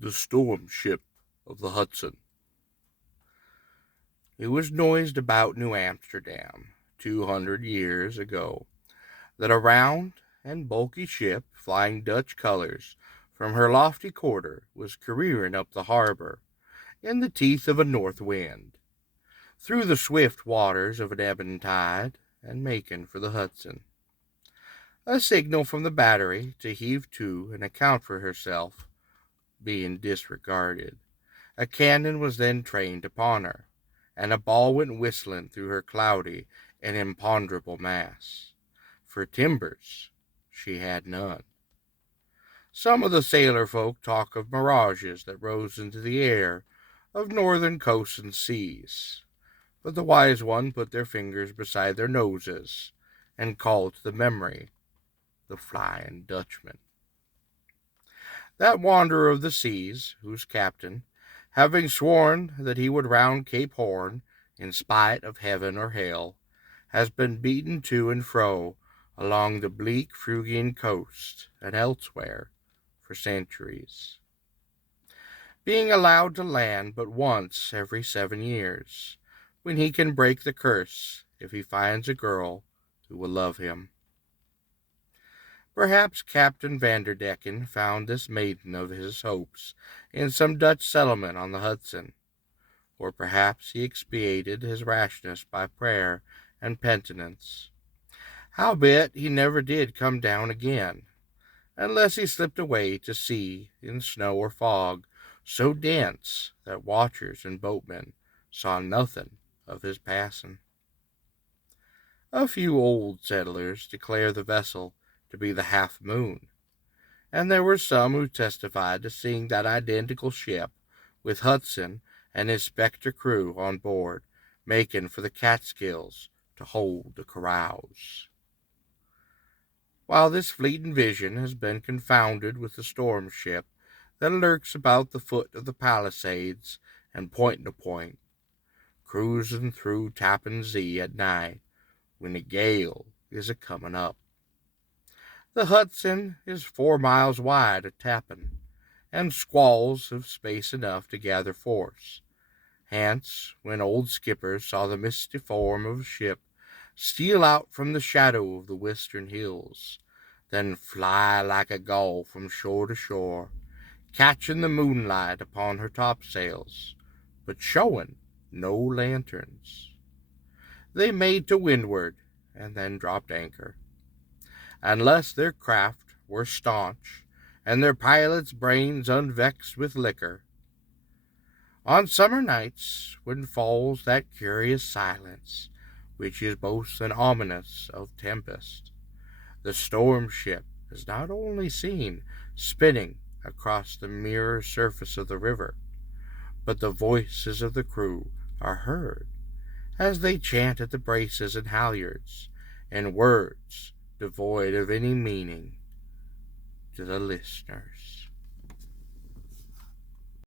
The Stormship of the Hudson. It was noised about New Amsterdam 200 years ago that a round and bulky ship flying Dutch colors from her lofty quarter was careering up the harbor in the teeth of a north wind, through the swift waters of an ebon tide, and making for the Hudson. A signal from the battery to heave to and account for herself being disregarded, a cannon was then trained upon her, and a ball went whistling through her cloudy and imponderable mass. For timbers she had none. Some of the sailor folk talk of mirages that rose into the air, of northern coasts and seas, but the wise one put their fingers beside their noses and called to the memory the Flying Dutchman. That wanderer of the seas, whose captain, having sworn that he would round Cape Horn in spite of heaven or hail, has been beaten to and fro along the bleak Phrygian coast and elsewhere for centuries, being allowed to land but once every 7 years, when he can break the curse if he finds a girl who will love him. Perhaps Captain Vanderdecken found this maiden of his hopes in some Dutch settlement on the Hudson, or perhaps he expiated his rashness by prayer and penitence. Howbeit he never did come down again, unless he slipped away to sea in snow or fog so dense that watchers and boatmen saw nothing of his passing. A few old settlers declare the vessel to be the Half Moon, and there were some who testified to seeing that identical ship, with Hudson and his spectre crew on board, making for the Catskills to hold the carouse. While this fleeting vision has been confounded with the storm ship that lurks about the foot of the Palisades and Point to Point, cruising through Tappan Zee at night when a gale is a-comin' up. The Hudson is 4 miles wide at Tappan, and squalls have space enough to gather force. Hence, when old skippers saw the misty form of a ship steal out from the shadow of the western hills, then fly like a gull from shore to shore, catching the moonlight upon her topsails, but showing no lanterns, they made to windward and then dropped anchor. Unless their craft were staunch, and their pilots' brains unvexed with liquor. On summer nights, when falls that curious silence, which is both an ominous of tempest, the storm ship is not only seen spinning across the mirror surface of the river, but the voices of the crew are heard as they chant at the braces and halyards, in words devoid of any meaning to the listeners.